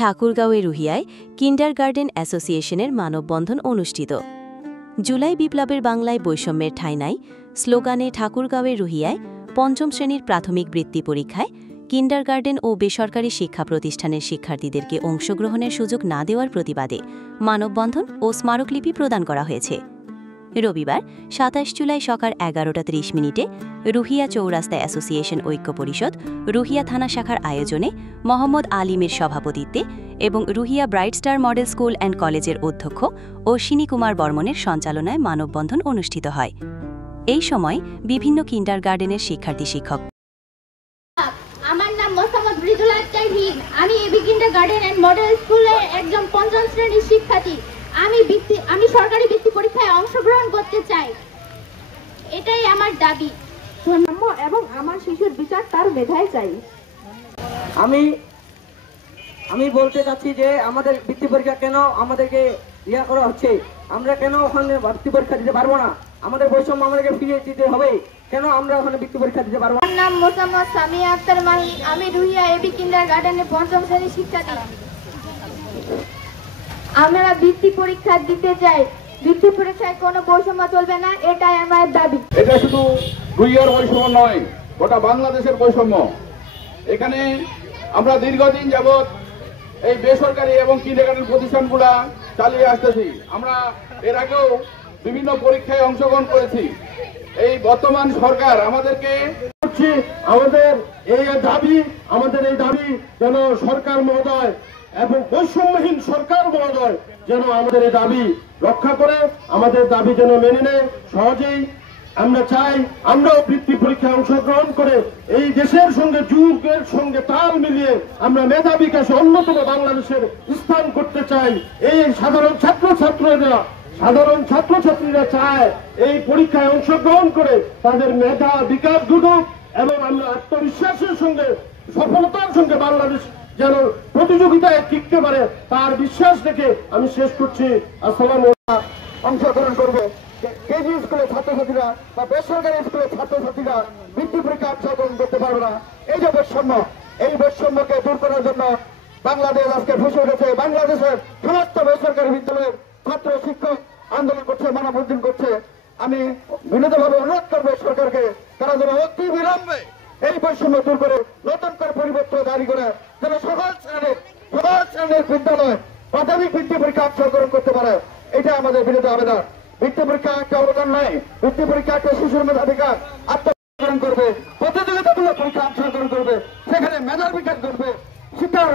ঠাকুরগাঁওয়ে রুহিয়ায় kindergarten অ্যাসোসিয়েশনের মানববন্ধন অনুষ্ঠিত। জুলাই বিপ্লবের বাংলায় বৈষম্যের ঠাঁই নাই স্লোগানে ঠাকুরগাঁওয়ে রুহিয়ায় পঞ্চম শ্রেণীর প্রাথমিক বৃত্তি পরীক্ষায় কিন্ডারগার্টেন ও বেসরকারি শিক্ষা প্রতিষ্ঠানের শিক্ষার্থীদেরকে অংশগ্রহণের সুযোগ না দেওয়ার প্রতিবাদে মানববন্ধন ও স্মারকলিপি প্রদান করা হয়েছে। রবিবার ২৭ জুলাই সকাল ১১:৩০ রুহিয়া চৌরাস্তা অ্যাসোসিয়েশন ঐক্য পরিষদ রুহিয়া থানা শাখার আয়োজনে মোহাম্মদ আলিমের সভাপতিত্বে এবং Ruhia bright star model school and কলেজের অধ্যক্ষ অশ্বিনী কুমার বর্মনের সঞ্চালনায় মানববন্ধন অনুষ্ঠিত হয়। এই সময় বিভিন্ন কিন্ডারগার্টেনের শিক্ষার্থী শিক্ষক। আমার নাম মোসাম্মদ রিজুল আক্তার হিন। আমি এবি কিন্ডারগার্টেন অ্যান্ড মডেল স্কুলের একজন পঞ্চম শ্রেণীর শিক্ষার্থী। আমি সরকারি বৃত্তি পরীক্ষায় অংশগ্রহণ করতে চাই, এটাই আমার দাবি এবং আমার শিশুর বিচার তার মেধায় চাই। আমি বলতে চাচ্ছি যে আমাদের বৃত্তি পরীক্ষা কেন আমাদেরকে ইয়া করা হচ্ছে, আমরা কেন ওখানে বৃত্তি পরীক্ষা দিতে পারবো না, আমাদের বৈষম্য আমাদেরকে ফিরিয়ে দিতে হবে, কেন আমরা ওখানে বৃত্তি পরীক্ষা দিতে পারবো না। আমার নাম মোসাম্মদ সামিয়া আক্তার মাহি। আমি রুহিয়া এবি কিন্ডারগার্টেনের পঞ্চম শ্রেণীর শিক্ষার্থী। আমরা বৃত্তি পরীক্ষা দিতে চাই, বৃত্তি পরীক্ষায় কোনো বৈষম্য চলবে না, এটাই আমার দাবি। এটা শুধু রুহিয়ার বৈষম্য নয়, গোটা বাংলাদেশের বৈষম্য। এখানে আমরা দীর্ঘদিন যাবৎ এই বেসরকারি এবং কিন্ডারগার্টেন প্রতিষ্ঠানগুলা চালিয়ে আসতেছি। আমরা এর আগেও বিভিন্ন পরীক্ষায় অংশগ্রহণ করেছি। এই বর্তমান সরকার আমাদেরকে আমাদের এই দাবি যেন সরকার মহোদয় এবং বৈষম্যহীন সরকার মহোদয় যেন আমাদের এই দাবি রক্ষা করে, আমাদের দাবি যেন মেনে নেয়। সহজেই আমরা চাই আমরাও বৃত্তি পরীক্ষায় অংশগ্রহণ করে এই দেশের সঙ্গে যুগের সঙ্গে তাল মিলিয়ে আমরা মেধা বিকাশে অন্যতম বাংলাদেশের স্থান করতে চাই। এই সাধারণ ছাত্রছাত্রীরা চায় এই পরীক্ষায় অংশগ্রহণ করে তাদের মেধা বিকাশ ঘটুক এবং আমরা আত্মবিশ্বাসের সঙ্গে সফলতার সঙ্গে বাংলাদেশ যেন প্রতিযোগিতায় টিকতে পারে তার বিশ্বাস রেখে আমি শেষ করছি। আসসালামু আলাইকুম। অংশগ্রহণ করবে কেজি স্কুলের ছাত্রছাত্রীরা বা বেসরকারি স্কুলের ছাত্রছাত্রীরা বৃত্তি পরীক্ষা অংশগ্রহণ করতে পারবে না। এই যে বৈষম্য, এই বৈষম্যকে দূর করার জন্য বাংলাদেশ আজকে ভেসে উঠেছে। বাংলাদেশের সমস্ত বেসরকারি বিদ্যালয়ের ছাত্র শিক্ষক আন্দোলন করছে, মানববন্ধন করছে। আমি বিনীতভাবে অনুরোধ করবো সরকারকে, তারা যেন অতি বিলম্বে এই বৈষম্য দূর করে নতুন করে পরিবর্তন জারি করে যেন সকল শ্রেণীর বিদ্যালয় প্রাথমিক বৃত্তি পরীক্ষা অংশগ্রহণ করতে পারে। এটা আমাদের বিনীত আবেদন। বৃত্তি পরীক্ষা একটা অবদান নয়, বৃত্তি পরীক্ষা একটা শিশুর মেধাধিকার আত্মগ্রহণ করবে, প্রতিযোগিতামূলক পরীক্ষা অংশগ্রহণ করবে, সেখানে মেধার বিকাশ করবে, শিক্ষার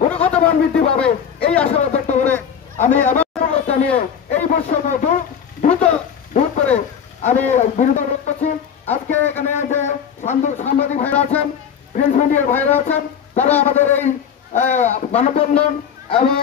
গুণগত মান বৃদ্ধি পাবে। এই আশাবাদ ব্যক্ত করে আমি আবার অনুরোধ জানিয়ে এই বৈষম্য দ্রুত দূর করে আমি বিনীত অনুরোধ করছি। আজকে এখানে যে সাংবাদিক ভাইরা আছেন, প্রিন্ট মিডিয়ার ভাইরা আছেন, তারা আমাদের এই মানববন্ধন এবং